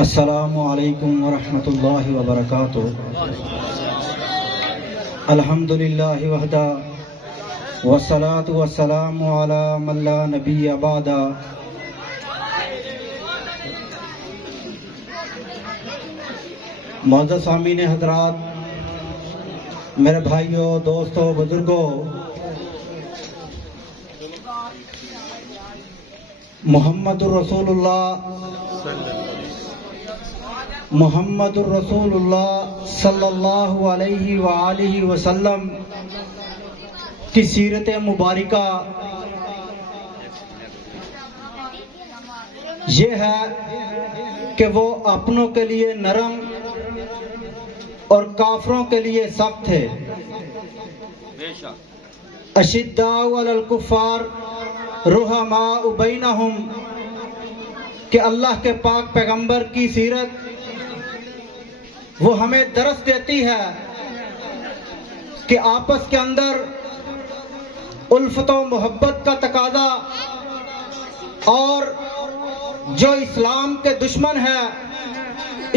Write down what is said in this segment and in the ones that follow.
السلام علیکم ورحمۃ اللہ وبرکاتہ۔ الحمدللہ وحدہ والصلاة والسلام علی من لا نبی بعدہ۔ معزز سامعین حضرات، میرے بھائیوں، دوستوں، بزرگوں، محمد الرسول اللہ صلی اللہ علیہ وآلہ وسلم کی سیرت مبارکہ یہ ہے کہ وہ اپنوں کے لیے نرم اور کافروں کے لیے سخت ہے۔ اشداء علی الکفار رحماء بینہم، کہ اللہ کے پاک پیغمبر کی سیرت وہ ہمیں درس دیتی ہے کہ آپس کے اندر الفت و محبت کا تقاضا، اور جو اسلام کے دشمن ہیں،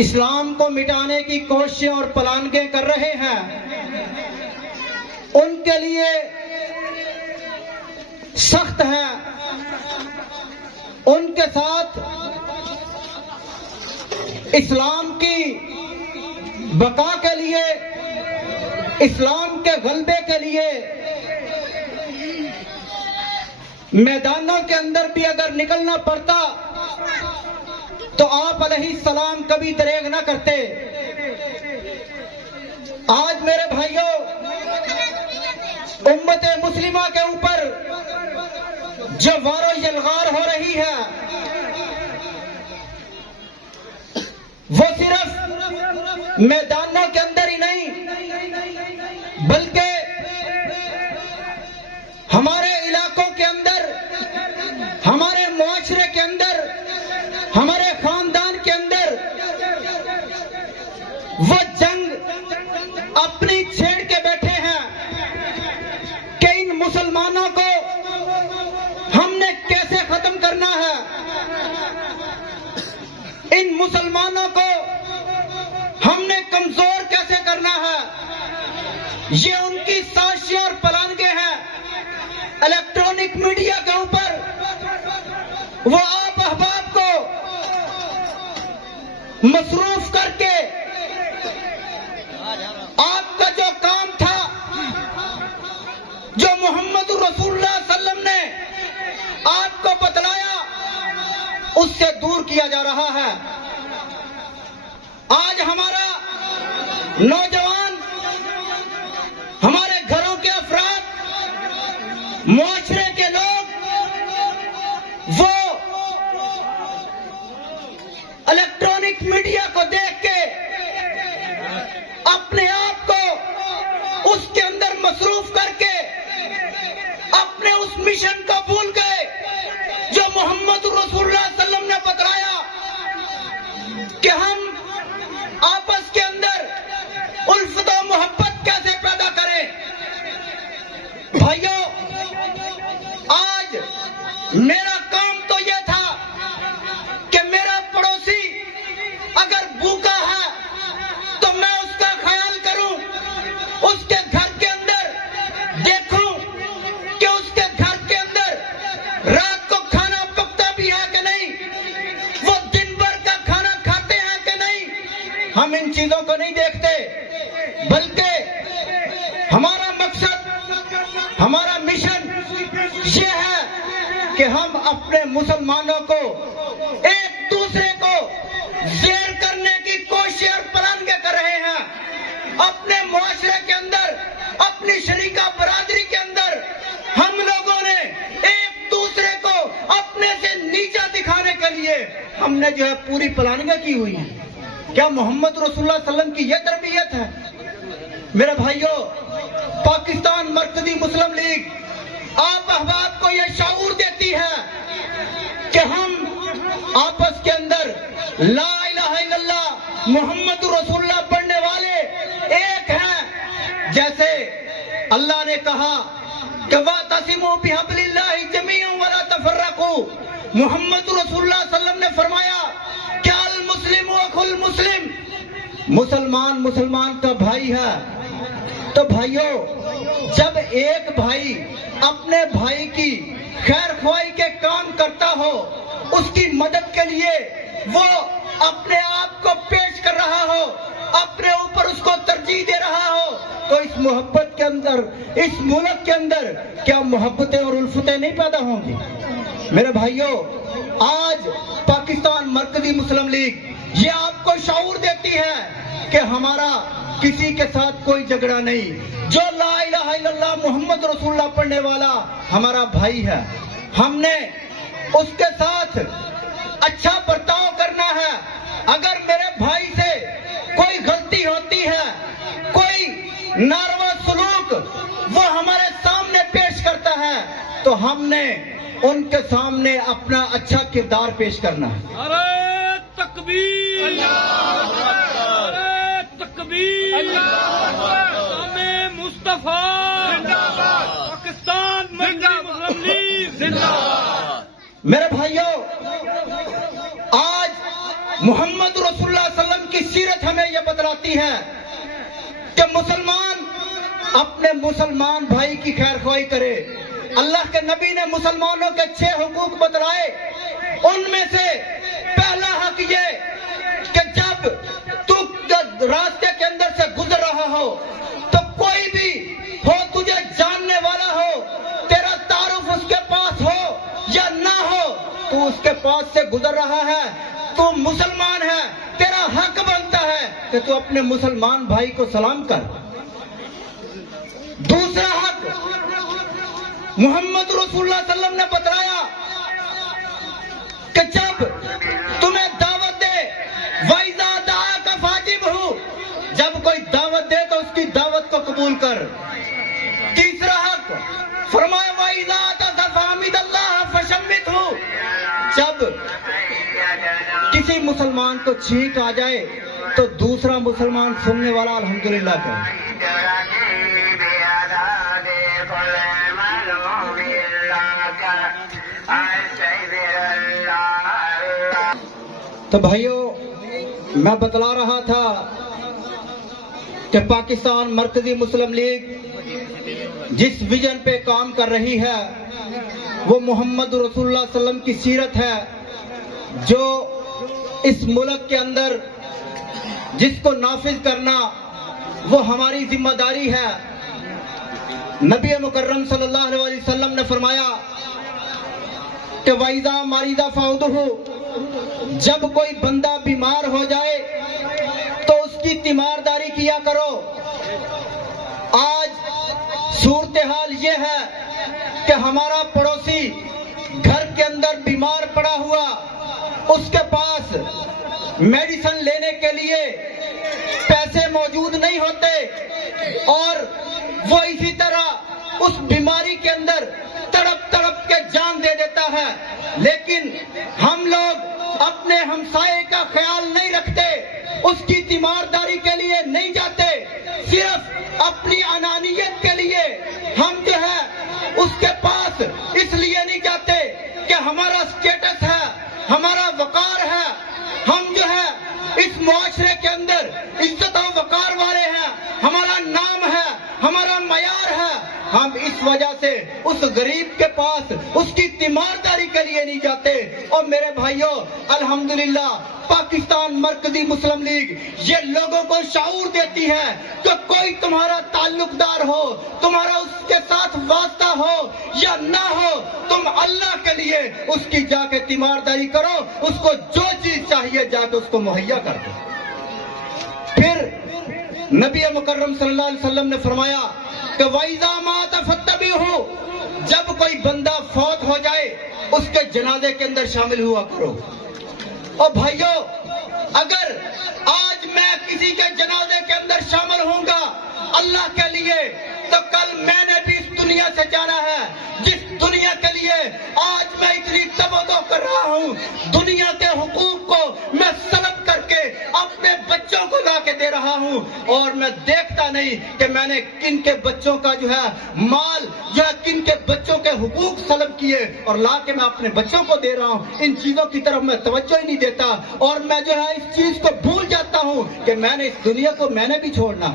اسلام کو مٹانے کی کوششیں اور پلانگیں کر رہے ہیں، ان کے لیے سخت ہے۔ ان کے ساتھ اسلام کی بقا کے لیے، اسلام کے غلبے کے لیے میدانوں کے اندر بھی اگر نکلنا پڑتا تو آپ علیہ السلام کبھی دریغ نہ کرتے۔ آج میرے بھائیوں، امت مسلمہ کے اوپر جو وار و یلغار ہو رہی ہے، وہ صرف میدانوں کے اندر ہی نہیں، بلکہ ہمارے علاقوں کے اندر، ہمارے معاشرے کے اندر، ہمارے خاندان کے اندر وہ جنگ اپنی چھیڑ کے بیٹھے ہیں کہ ان مسلمانوں کو ہم نے کیسے ختم کرنا ہے، ان مسلمانوں کو ہم نے کمزور کیسے کرنا ہے۔ یہ ان کی سازشیں اور پلانگیں ہیں۔ الیکٹرانک میڈیا کے اوپر وہ آپ احباب کو مصروف کر کے آپ کا جو کام تھا، جو محمد رسول اللہ صلی اللہ علیہ وسلم نے آپ کو بتلایا، اس سے دور کیا جا رہا ہے۔ آج ہمارا نوجوان، ہمارے گھروں کے افراد، معاشرے کے لوگ، وہ الیکٹرانک میڈیا کو دیکھ کے اپنے آپ کو اس کے اندر مصروف کر کے اپنے اس مشن کو بھول گئے جو محمد رسول اللہ صلی اللہ علیہ وسلم نے بتلایا کہ ہم آپس کے اندر الفت و محبت کیسے پیدا کریں۔ بھائیوں، آج میرا کام تو یہ تھا کہ میرا پڑوسی اگر بھوکا ہے تو میں اس کا خیال کروں، اس کے گھر کے اندر دیکھوں کہ اس کے گھر کے اندر رات کو کھانا پکتا بھی ہے کہ نہیں، وہ دن بھر کا کھانا کھاتے ہیں کہ نہیں۔ ہم ان چیزوں کو نہیں دیکھتے، بلکہ ہمارا مقصد، ہمارا مشن یہ ہے کہ ہم اپنے مسلمانوں کو، ایک دوسرے کو زیر کرنے کی کوشش اور پلانگیں کر رہے ہیں۔ اپنے معاشرے کے اندر، اپنی شریکہ برادری کے اندر ہم لوگوں نے ایک دوسرے کو اپنے سے نیچا دکھانے کے لیے ہم نے جو ہے پوری پلاننگیں کی ہوئی ہیں۔ کیا محمد رسول اللہ صلی اللہ علیہ وسلم کی یہ تربیت ہے؟ میرے بھائیوں، پاکستان مرکزی مسلم لیگ آپ احباب کو یہ شعور دیتی ہے کہ ہم آپس کے اندر لا الہ الا اللہ محمد رسول اللہ پڑھنے والے ایک ہیں۔ جیسے اللہ نے کہا کہ وَاعْتَصِمُوا بِحَبْلِ اللَّهِ جَمِيعًا وَلَا تَفَرَّقُوا، محمد رسول اللہ صلی اللہ علیہ وسلم نے فرمایا کہ المسلم مسلمان کا بھائی ہے. تو بھائیوں، جب ایک بھائی اپنے بھائی کی خیر خواہی کے کام کرتا ہو، اس کی مدد کے لیے وہ اپنے آپ کو پیش کر رہا ہو، اپنے اوپر اس کو ترجیح دے رہا ہو، تو اس محبت کے اندر، اس ملک کے اندر کیا محبتیں اور الفتیں نہیں پیدا ہوں گی؟ میرے بھائیوں، آج پاکستان مرکزی مسلم لیگ یہ آپ کو شعور دیتی ہے کہ ہمارا کسی کے ساتھ کوئی جھگڑا نہیں. جو لا الہ الا اللہ محمد رسول اللہ پڑھنے والا ہمارا بھائی ہے، ہم نے اس کے ساتھ اچھا برتاؤ کرنا ہے. اگر میرے بھائی سے کوئی غلطی ہوتی ہے، کوئی ناروا سلوک وہ ہمارے سامنے پیش کرتا ہے، تو ہم نے ان کے سامنے اپنا اچھا کردار پیش کرنا ہے. نعرہ تکبیر، نعرہ تکبیر، نام مصطفیٰ، پاکستان مرکزی مسلم لیگ زندہ باد. میرے بھائیوں، آج محمد رسول اللہ صلی اللہ علیہ وسلم کی سیرت ہمیں یہ بتلاتی ہے کہ مسلمان اپنے مسلمان بھائی کی خیر خواہی کرے. اللہ کے نبی نے مسلمانوں کے 6 حقوق بتلائے. ان میں سے پہلا حق یہ کہ جب تو راستے کے اندر سے گزر رہا ہو تو کوئی بھی ہو تجھے جاننے والا ہو، تیرا تعارف اس کے پاس ہو یا نہ ہو، تو اس کے پاس سے گزر رہا ہے، تو مسلمان ہے، تیرا حق بنتا ہے کہ تو اپنے مسلمان بھائی کو سلام کر. دوسرا حق محمد رسول اللہ صلی اللہ علیہ وسلم نے بتلایا کہ جب تمہیں دعوت دے، وَإِذَا دَعَاكَ فَأَجِبْهُ، جب کوئی دعوت دے تو اس کی دعوت کو قبول کر. تیسرا حق فرمایا وَإِذَا أَتَاكَ فَحَمِدَ اللَّهَ فَشَمِّتْهُ، جب کسی مسلمان کو چھینک آ جائے تو دوسرا مسلمان سننے والا الحمدللہ کہے. تو بھائیوں، میں بتلا رہا تھا کہ پاکستان مرکزی مسلم لیگ جس ویژن پہ کام کر رہی ہے وہ محمد رسول اللہ صلی اللہ علیہ وسلم کی سیرت ہے، جو اس ملک کے اندر جس کو نافذ کرنا وہ ہماری ذمہ داری ہے. نبی مکرم صلی اللہ علیہ وسلم نے فرمایا کہ وَإِذَا مَرِضَ فَعُودُهُ، جب کوئی بندہ بیمار ہو جائے تو اس کی تیمارداری کیا کرو. آج صورتحال یہ ہے کہ ہمارا پڑوسی گھر کے اندر بیمار پڑا ہوا، اس کے پاس میڈیسن لینے کے لیے پیسے موجود نہیں ہوتے، اور وہ اسی طرح اس بیماری کے اندر تڑپ تڑپ کے جان دے دیتا ہے. لیکن ہم لوگ اپنے ہمسائے کا خیال نہیں رکھتے، اس کی تیمارداری کے لیے نہیں جاتے، صرف اپنی انانیت کے لیے ہم جو ہے اس کے پاس اس لیے نہیں جاتے کہ ہمارا سٹیٹس ہے، ہمارا وقار ہے، ہم جو ہے اس معاشرے کے اندر عزت و وقار والے ہیں، ہمارا نام ہے، ہمارا معیار ہے. ہم اس وجہ سے اس غریب کے پاس اس کی تیمارداری کے لیے نہیں جاتے. اور میرے بھائیوں، الحمدللہ پاکستان مرکزی مسلم لیگ یہ لوگوں کو شعور دیتی ہے کہ کوئی تمہارا تعلق دار ہو، تمہارا اس کے ساتھ واسطہ ہو یا نہ ہو، تم اللہ کے لیے اس کی جا کے تیمارداری کرو، اس کو جو چیز چاہیے جا کے اس کو مہیا کر دو. پھر نبی مکرم صلی اللہ علیہ وسلم نے فرمایا کہ وَإِذَا مَاتَ فَاتَّبِعُوهُ، جب کوئی بندہ فوت ہو جائے اس کے جنازے کے اندر شامل ہوا کرو. اور بھائیوں، اگر آج میں کسی کے جنازے کے اندر شامل ہوں گا اللہ کے لیے، تو کل میں نے بھی اس دنیا سے جانا ہے جس دنیا کے لیے آج میں اتنی توقع کر رہا ہوں. دنیا کے حقوق کو میں سلب کر کے اپنے بچوں کو لا کے دے رہا ہوں اور میں دیکھتا نہیں کہ میں نے کن کے بچوں کا جو ہے مال جو ہے کن کے بچوں کے حقوق سلب کیے اور لا کے میں اپنے بچوں کو دے رہا ہوں. ان چیزوں کی طرف میں توجہ ہی نہیں دیتا اور میں جو ہے اس چیز کو بھول جاتا ہوں کہ میں نے اس دنیا کو میں نے بھی چھوڑنا.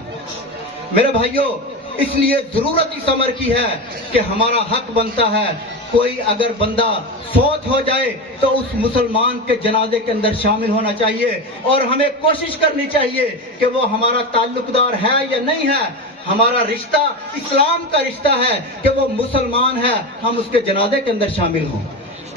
میرے بھائیوں، اس لیے ضرورت اس امر کی ہے کہ ہمارا حق بنتا ہے کوئی اگر بندہ فوت ہو جائے تو اس مسلمان کے جنازے کے اندر شامل ہونا چاہیے اور ہمیں کوشش کرنی چاہیے کہ وہ ہمارا تعلق دار ہے یا نہیں ہے. ہمارا رشتہ اسلام کا رشتہ ہے کہ وہ مسلمان ہے، ہم اس کے جنازے کے اندر شامل ہوں.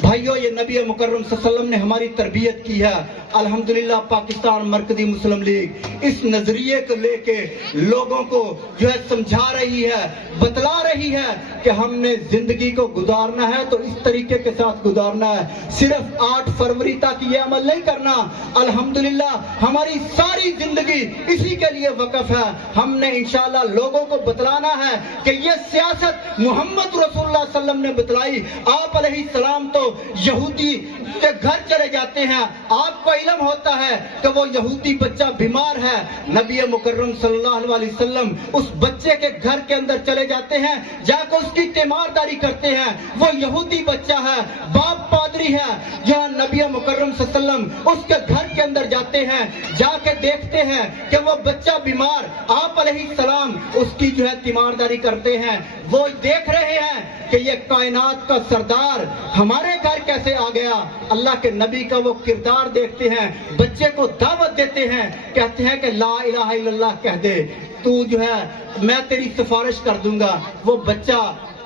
بھائیو، یہ نبی مکرم صلی اللہ علیہ وسلم نے ہماری تربیت کی ہے. الحمدللہ پاکستان مرکزی مسلم لیگ اس نظریے کو لے کے لوگوں کو جو ہے سمجھا رہی ہے، بتلا رہی ہے کہ ہم نے زندگی کو گزارنا ہے تو اس طریقے کے ساتھ گزارنا ہے، صرف 8 فروری تک یہ عمل نہیں کرنا. الحمدللہ ہماری ساری زندگی اسی کے لیے وقف ہے. ہم نے انشاءاللہ لوگوں کو بتلانا ہے کہ یہ سیاست محمد رسول اللہ صلی اللہ علیہ وسلم نے بتلائی. آپ علیہ السلام تو یہودی کے گھر چلے جاتے ہیں، آپ کو علم ہوتا ہے کہ وہ یہودی بچہ بیمار ہے، نبی مکرم صلی اللہ علیہ وسلم اس بچے کے گھر کے اندر چلے جاتے ہیں، جا کے اس کی تیمارداری کرتے ہیں. وہ یہودی بچہ ہے، باپ پادری ہے، جہاں نبی مکرم صلی اللہ علیہ وسلم اس کے گھر کے اندر جاتے ہیں، جا کے دیکھتے ہیں کہ وہ بچہ بیمار، آپ علیہ السلام اس کی جو ہے تیمارداری کرتے ہیں. وہ دیکھ رہے ہیں کہ یہ کائنات کا سردار ہمارے گھر کیسے آ گیا. اللہ کے نبی کا وہ کردار دیکھتے ہیں، بچے کو دعوت دیتے ہیں، کہتے ہیں کہ لا الہ الا اللہ کہہ دے، تو جو ہے میں تیری سفارش کر دوں گا. وہ بچہ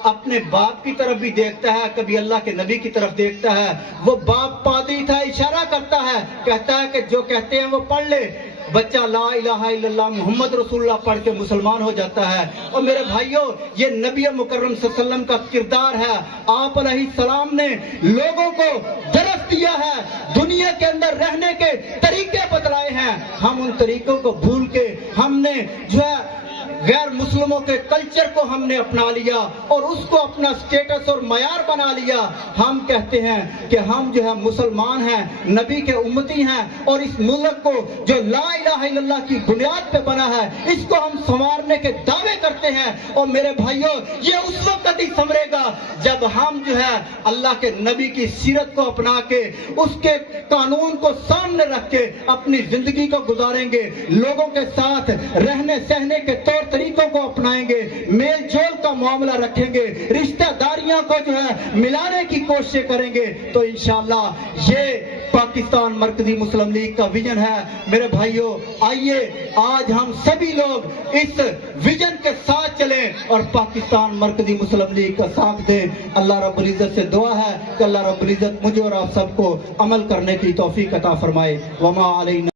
اپنے باپ کی طرف بھی دیکھتا ہے، کبھی اللہ کے نبی کی طرف دیکھتا ہے. وہ باپ پادری تھا، اشارہ کرتا ہے، کہتا ہے کہ جو کہتے ہیں وہ پڑھ لے. بچہ لا الہ الا اللہ محمد رسول اللہ پڑھ کے مسلمان ہو جاتا ہے. اور میرے بھائیوں، یہ نبی مکرم صلی اللہ علیہ وسلم کا کردار ہے. آپ علیہ السلام نے لوگوں کو درس دیا ہے، دنیا کے اندر رہنے کے طریقے بتلائے ہیں. ہم ان طریقوں کو بھول کے ہم نے جو ہے غیر مسلموں کے کلچر کو ہم نے اپنا لیا اور اس کو اپنا سٹیٹس اور معیار بنا لیا. ہم کہتے ہیں کہ ہم جو ہے مسلمان ہیں، نبی کے امتی ہیں اور اس ملک کو جو لا الہ الا اللہ کی بنیاد پہ بنا ہے اس کو ہم سنوارنے کے دعوے کرتے ہیں. اور میرے بھائیوں، یہ اس وقت ہی سنورے گا جب ہم جو ہے اللہ کے نبی کی سیرت کو اپنا کے اس کے قانون کو سامنے رکھ کے اپنی زندگی کو گزاریں گے، لوگوں کے ساتھ رہنے سہنے کے طور طریقوں کو اپنائیں گے، میل جول کا معاملہ رکھیں گے، رشتہ داریاں کو جو ہے ملانے کی کوشش کریں گے، تو انشاءاللہ یہ پاکستان مرکزی مسلم لیگ کا ویژن ہے. میرے بھائیوں، آئیے آج ہم سبھی لوگ اس ویژن کے ساتھ چلیں اور پاکستان مرکزی مسلم لیگ کا ساتھ دیں. اللہ رب العزت سے دعا ہے کہ اللہ رب العزت مجھے اور آپ سب کو عمل کرنے کی توفیق عطا فرمائے. وما علینا